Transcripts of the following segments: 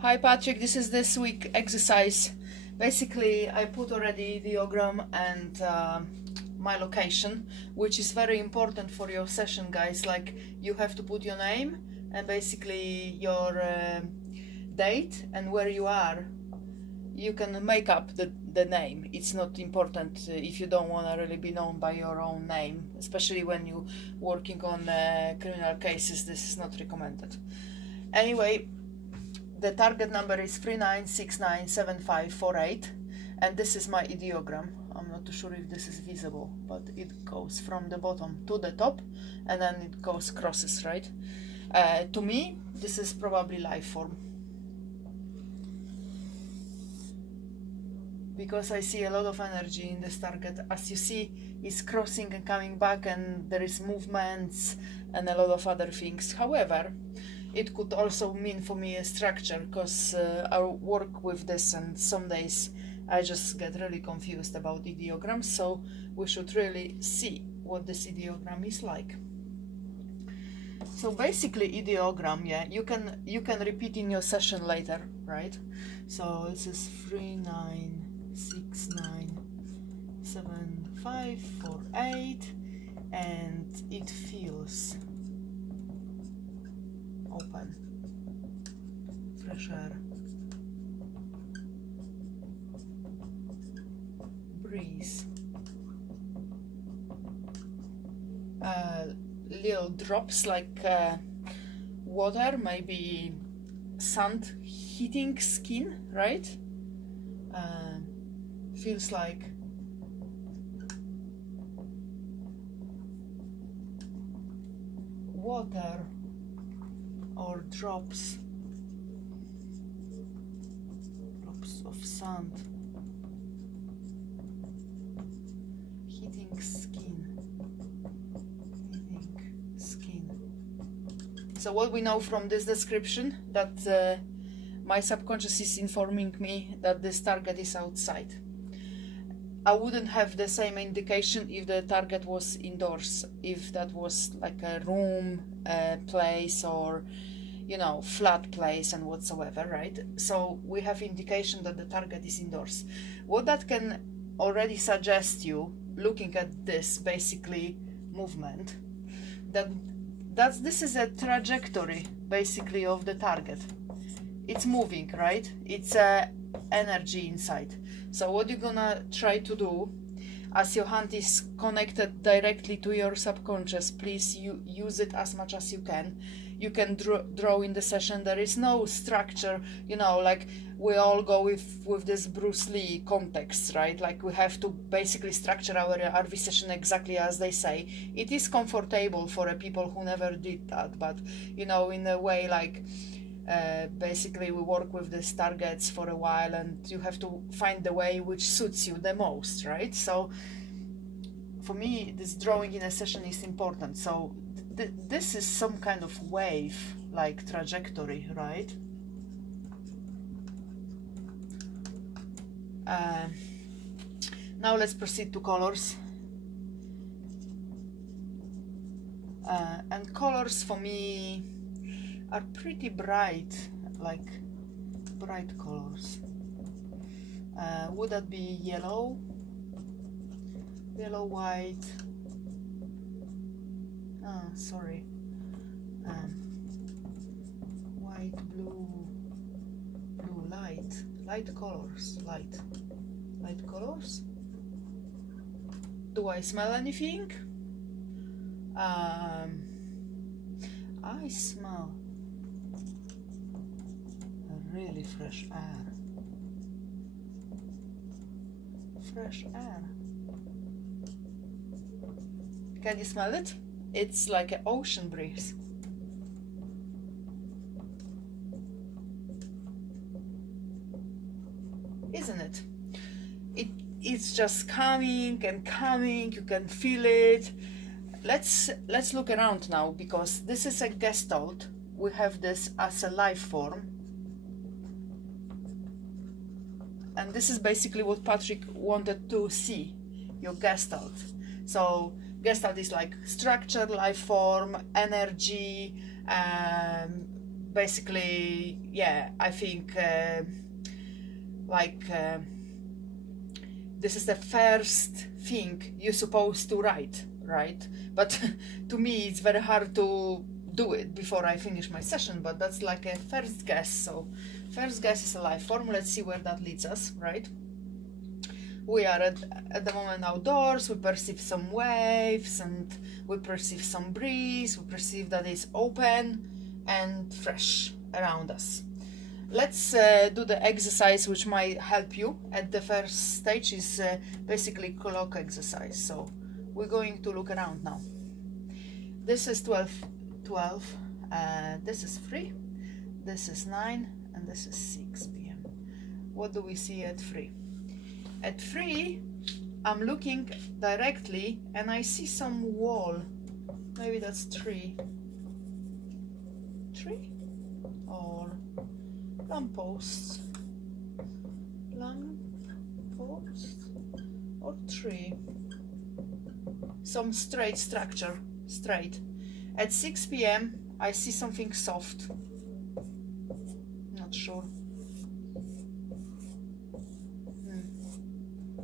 Hi Patrick, this is this week exercise. Basically, I put already ideogram and my location, which is very important for your session, guys. Like, you have to put your name and basically your date and where you are. You can make up the name. It's not important if you don't want to really be known by your own name, especially when you're working on criminal cases. This is not recommended. Anyway, the target number is 39697548, and this is my ideogram. I'm not too sure if this is visible, but it goes from the bottom to the top and then it goes crosses, right? To me, this is probably life form, because I see a lot of energy in this target. As you see, it's crossing and coming back, and there is movements and a lot of other things. However, it could also mean for me a structure, because I work with this and some days I just get really confused about ideograms, so we should really see what this ideogram is like. So basically, ideogram, yeah, you can repeat in your session later, right? So this is 39697548, and it feels open, fresh air, breeze, little drops like water, maybe sand hitting skin, right? Feels like water or drops of sand hitting skin. So what we know from this description, that my subconscious is informing me that this target is outside. I wouldn't have the same indication if the target was indoors, if that was like a room, place, or flat place and whatsoever, right? So we have indication that the target is indoors. What that can already suggest you, looking at this basically movement, this is a trajectory basically of the target. It's moving, right? It's energy inside. So what you're gonna try to do, as your hand is connected directly to your subconscious, please use it as much as you can. You can draw in the session. There is no structure, like we all go with this Bruce Lee context, right? Like, we have to basically structure our RV session exactly as they say. It is comfortable for people who never did that, but in a way, like, basically we work with these targets for a while, and you have to find the way which suits you the most, right? So for me, this drawing in a session is important. So this is some kind of wave, like trajectory, right? Now let's proceed to colors. And colors for me are pretty bright, like bright colors. Would that be yellow, white, white, blue, light colors, light colors. Do I smell anything? I smell really fresh air. Can you smell it? It's like an ocean breeze. Isn't it? It's just coming and coming. You can feel it. Let's look around now, because this is a Gestalt. We have this as a life form, and this is basically what Patrick wanted to see, your Gestalt. So Gestalt is like structure, life form, energy, basically, yeah, I think this is the first thing you're supposed to write, right? But to me it's very hard to do it before I finish my session, but that's like a first guess. So first guess is a life form. Let's see where that leads us, right? We are at the moment outdoors, we perceive some waves and we perceive some breeze, we perceive that it's open and fresh around us. Let's do the exercise which might help you at the first stage. Is basically clock exercise. So we're going to look around now. This is 12, this is 3, this is 9, and this is 6 p.m. What do we see at 3? At 3, I'm looking directly and I see some wall. Maybe that's 3 or lampposts or 3. Some straight structure, straight. At 6 p.m. I see something soft. Not sure.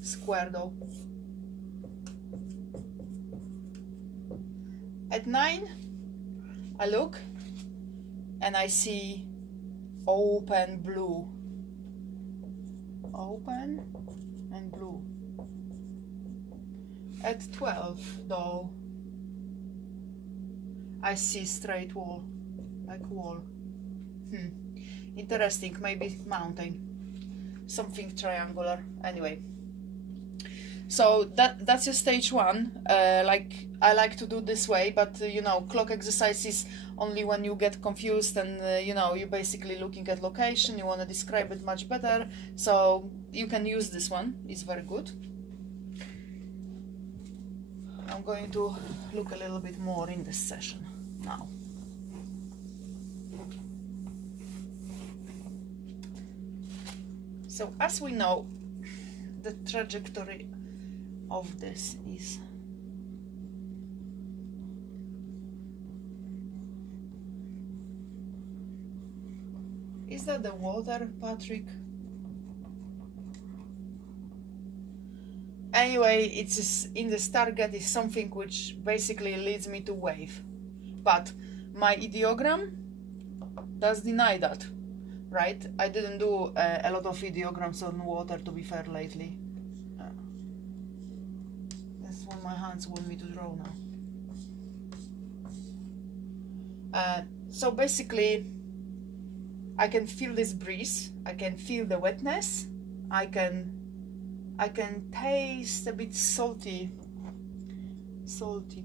Square though. At 9 I look and I see open blue. Open and blue. At 12 though I see straight wall, like wall. Interesting, maybe mountain. Something triangular. Anyway. So that's your stage 1. Like I like to do this way, but you know, clock exercise is only when you get confused and you know, you're basically looking at location, you want to describe it much better, so you can use this one. It's very good. I'm going to look a little bit more in this session now. So as we know, the trajectory of this is that the water, Patrick? Anyway, it's in this target is something which basically leads me to wave, but my ideogram does deny that, right? I didn't do a lot of ideograms on water, to be fair, lately. That's what my hands want me to draw now. So basically I can feel this breeze, I can feel the wetness, I can taste a bit salty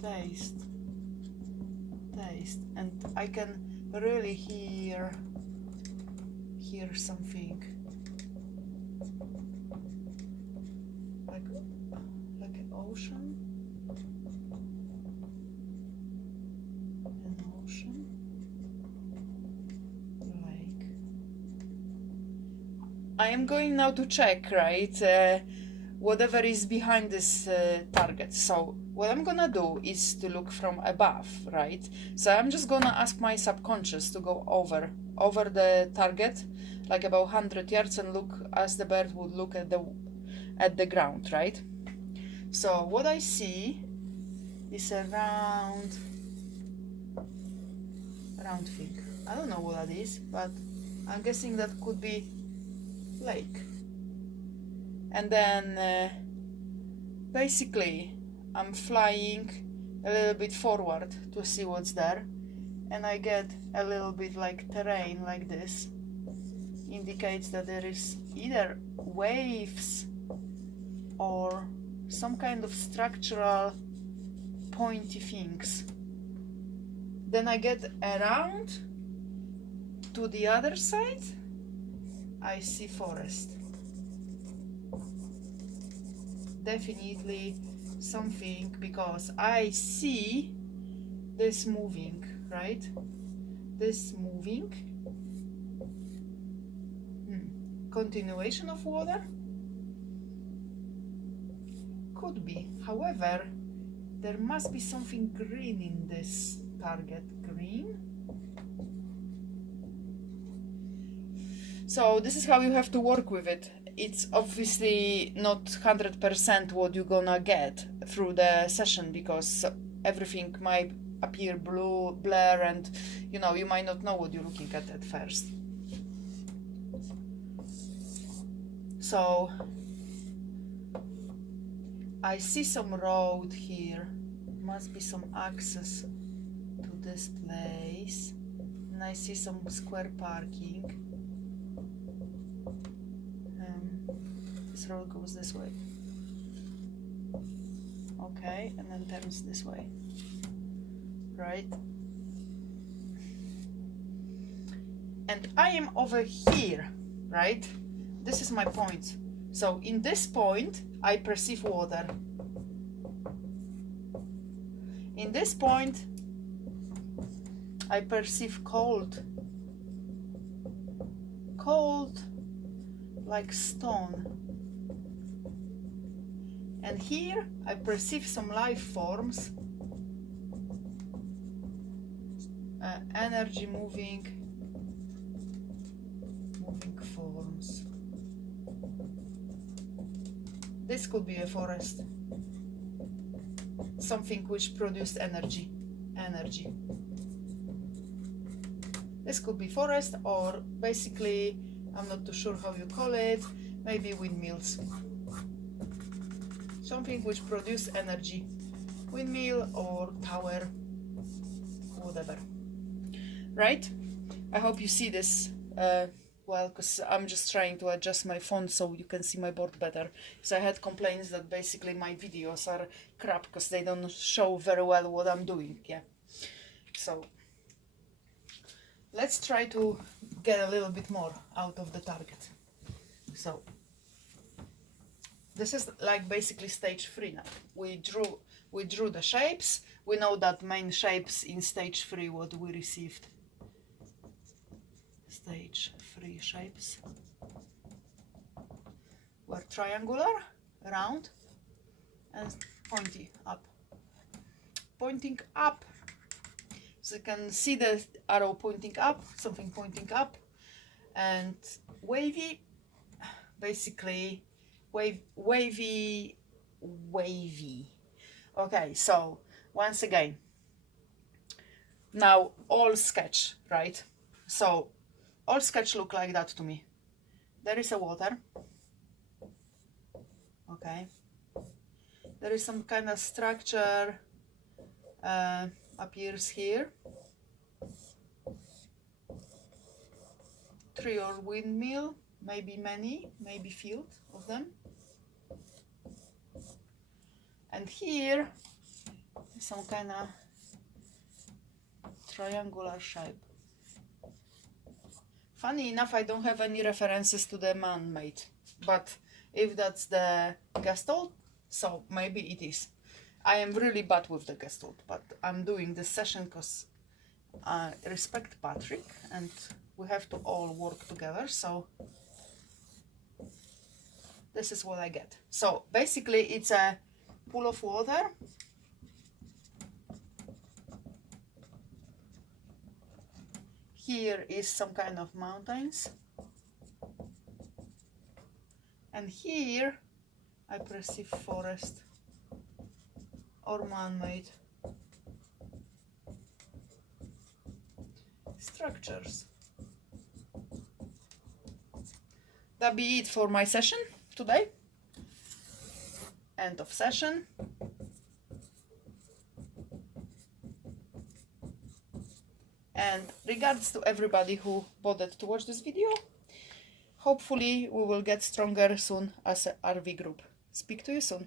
taste, and I can really hear something like an ocean, like. I am going now to check, right, whatever is behind this target. So what I'm gonna do is to look from above, right? So I'm just gonna ask my subconscious to go over the target, like about 100 yards, and look as the bird would look at the ground, right? So what I see is a round thing. I don't know what that is, but I'm guessing that could be lake. And then basically I'm flying a little bit forward to see what's there, and I get a little bit like terrain like this. Indicates that there is either waves or some kind of structural pointy things. Then I get around to the other side, I see forest. Definitely something, because I see this moving, right? This moving. Continuation of water? Could be. However, there must be something green in this target. Green? So this is how you have to work with it. It's obviously not 100% what you're gonna get through the session, because everything might appear blur, and you know, you might not know what you're looking at first. So I see some road here, must be some access to this place, and I see some square parking. This road goes this way, okay, and then turns this way, right? And I am over here, right? This is my point. So in this point I perceive water. In this point I perceive cold like stone. And here I perceive some life forms, energy moving forms. This could be a forest, something which produced energy. This could be forest, or basically, I'm not too sure how you call it, maybe windmills. Something which produce energy, windmill or tower, whatever, right? I hope you see this well, because I'm just trying to adjust my phone so you can see my board better, because I had complaints that basically my videos are crap because they don't show very well what I'm doing. Yeah, so let's try to get a little bit more out of the target. So this is like basically stage 3 now. We drew the shapes. We know that main shapes in stage 3 what we received. Stage 3 shapes were triangular, round, and pointing up. So you can see the arrow pointing up, something pointing up, and wavy, basically wavy. Okay, so once again, now all sketch, right? So all sketch look like that to me. There is a water, okay, there is some kind of structure appears here, tree or windmill, maybe many, maybe field of them. And here some kind of triangular shape. Funny enough, I don't have any references to the man-made, but if that's the Gestalt, so maybe it is. I am really bad with the Gestalt, but I'm doing this session because I respect Patrick and we have to all work together, so this is what I get. So basically it's a pool of water, here is some kind of mountains, and here I perceive forest or man-made structures. That be it for my session today. End of session. And regards to everybody who bothered to watch this video. Hopefully we will get stronger soon as a RV group. Speak to you soon.